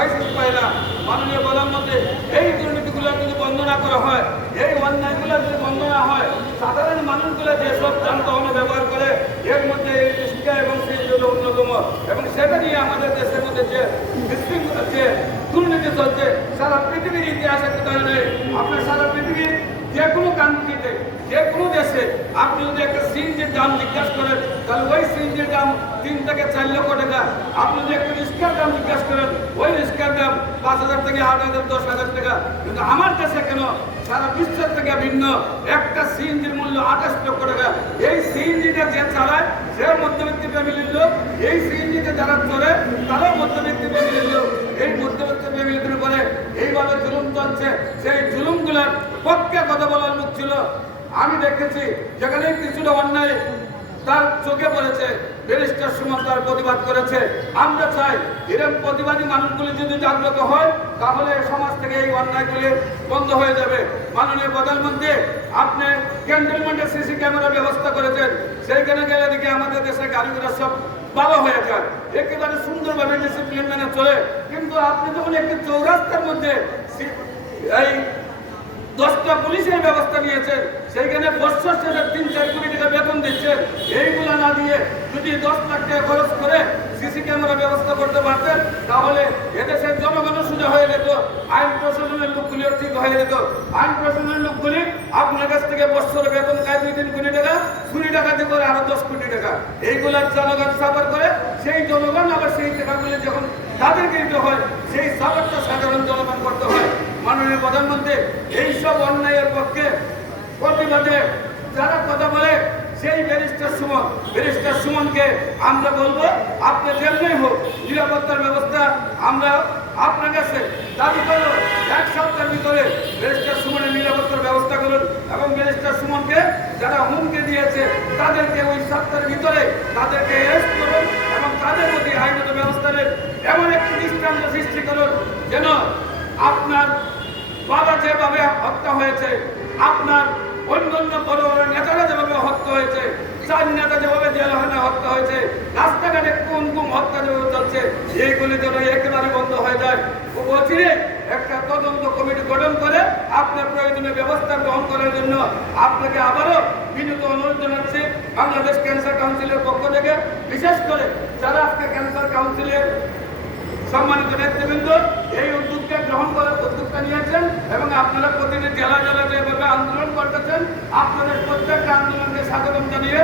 Licence পায় না। মাননীয় প্রধানমন্ত্রী, এই দুর্নীতিগুলো যদি বন্দনা করা হয়, এই অন্যায়গুলো যদি বন্দনা হয়, সাধারণ মানুষগুলো যেসব যানবাহন ব্যবহার করে, এর মধ্যে রিক্সা এবং সেই অন্যতম। এবং সেটা নিয়ে আমাদের দেশের মধ্যে যে বিশৃঙ্খলা, যে দুর্নীতি চলছে, সারা পৃথিবীর ইতিহাসের কোথায় নেই আপনার সারা পৃথিবীর যে কোনো কান্ট্রিতে যে কোনো দেশে আপনি যদি একটা সিএনজির দাম জিজ্ঞাসা করেন, তাহলে ওই সিএনজির দাম তিন থেকে চার লক্ষ টাকা। আপনি যদি একটা রিক্সার দাম জিজ্ঞাসা করেন, ওই রিক্সার দাম পাঁচ হাজার থেকে আট হাজার, দশ হাজার টাকা। কিন্তু আমার দেশে কেন? সারা বিশ্বের থেকে ভিন্ন। একটা সিএনজির মূল্য আঠাশ লক্ষ টাকা। এই সিএনজিটা যে চালায়, সে মধ্যবিত্ত ফ্যামিলির লোক, এই সিএনজিতে যারা চলে তারাও মধ্যবিত্ত ফ্যামিলির লোক। এই মধ্যবিত্ত ফ্যামিলিদের উপরে এইভাবে জুলুম চলছে। সেই জুলুমগুলোর পক্ষে কথা ছিল আমি দেখেছি, যেখানে কিছুটা অন্যায় তার চোখে পড়েছে, ব্যারিস্টার সুমন তার প্রতিবাদ করেছে। আমরা চাই এরকম প্রতিবাদী মানুষগুলি যদি জাগ্রত হয়, তাহলে সমাজ থেকে এই অন্যায়গুলি বন্ধ হয়ে যাবে। মাননীয় প্রধানমন্ত্রী, আপনি ক্যান্টনমেন্টে সিসি ক্যামেরা ব্যবস্থা করেছেন। সেইখানে গেলে দেখি আমাদের দেশে ঘোড়া সব ভালো হয়ে যায়। একেবারে সুন্দরভাবে ডিসিপ্লিন মেনে চলে। কিন্তু আপনি যখন একটি চৌরাস্তার মধ্যে এই দশটা পুলিশের ব্যবস্থা নিয়েছেন সেইখানে বছর শেষে তিন, চার কোটি টাকা বেতন দিচ্ছেন এইগুলো না দিয়ে যদি দশ লাখ টাকা খরচ করে সিসি ক্যামেরা ব্যবস্থা করতে পারতেন, তাহলে এদেশের জনগণের সোজা হয়ে যেত, আইন প্রশাসনের লোকগুলিও ঠিক হয়ে যেত। আইন প্রশাসনের লোকগুলি আপনার কাছ থেকে বছরে বেতন খায় দুই, তিন কোটি টাকা চুরি টাকাতে করে আরও দশ কোটি টাকা। এইগুলার জনগণ সাফার করে, সেই জনগণ আবার সেই টাকাগুলি যখন তাদেরকে দিতে হয়, সেই সাফারটা সাধারণ জনগণ করতে হয়। মাননীয় প্রধানমন্ত্রী, এইসব অন্যায়ের পক্ষে প্রতিবাদে যারা কথা বলে, সেই ব্যারিস্টার সুমন, ব্যারিস্টার সুমনকে আমরা বলব, আপনি যেমনি হোক নিরাপত্তার ব্যবস্থা আমরা আপনার কাছে দাবি করব। এক সপ্তাহের ভিতরে ব্যারিস্টার সুমনের নিরাপত্তার ব্যবস্থা করুন এবং ব্যারিস্টার সুমনকে যারা হুমকি দিয়েছে, তাদেরকে ওই সপ্তাহের ভিতরে তাদেরকে অ্যারেস্ট করুন এবং তাদের প্রতি আইনত ব্যবস্থা এমন একটি দৃষ্টান্ত সৃষ্টি করুন যেন আপনার হত্যা হয়েছে। আপনার অন্যান্য বড় বড় নেতারা যেভাবে হত্যা হয়েছে, চার নেতা যেভাবে জেলখানে হত্যা হয়েছে, রাস্তাঘাটে কোন কোন হত্যা যেভাবে চলছে, এইগুলি যেন একেবারে বন্ধ হয়ে যায়। অচিরে একটা তদন্ত কমিটি গঠন করে আপনার প্রয়োজনীয় ব্যবস্থা গ্রহণ করার জন্য আপনাকে আবারও বিনীত অনুরোধ জানাচ্ছি বাংলাদেশ ক্যান্সার কাউন্সিলের পক্ষ থেকে, বিশেষ করে যারা আজকে ক্যান্সার কাউন্সিলের সম্মানিত নেতৃবৃন্দ, এই উদ্যোগকে গ্রহণ করার উদ্যোগটা নিয়েছেন এবং আপনারা প্রতিটি জেলা জেলাতে এভাবে আন্দোলন করতেছেন, আপনাদের প্রত্যেকটা আন্দোলনকে স্বাগতম জানিয়ে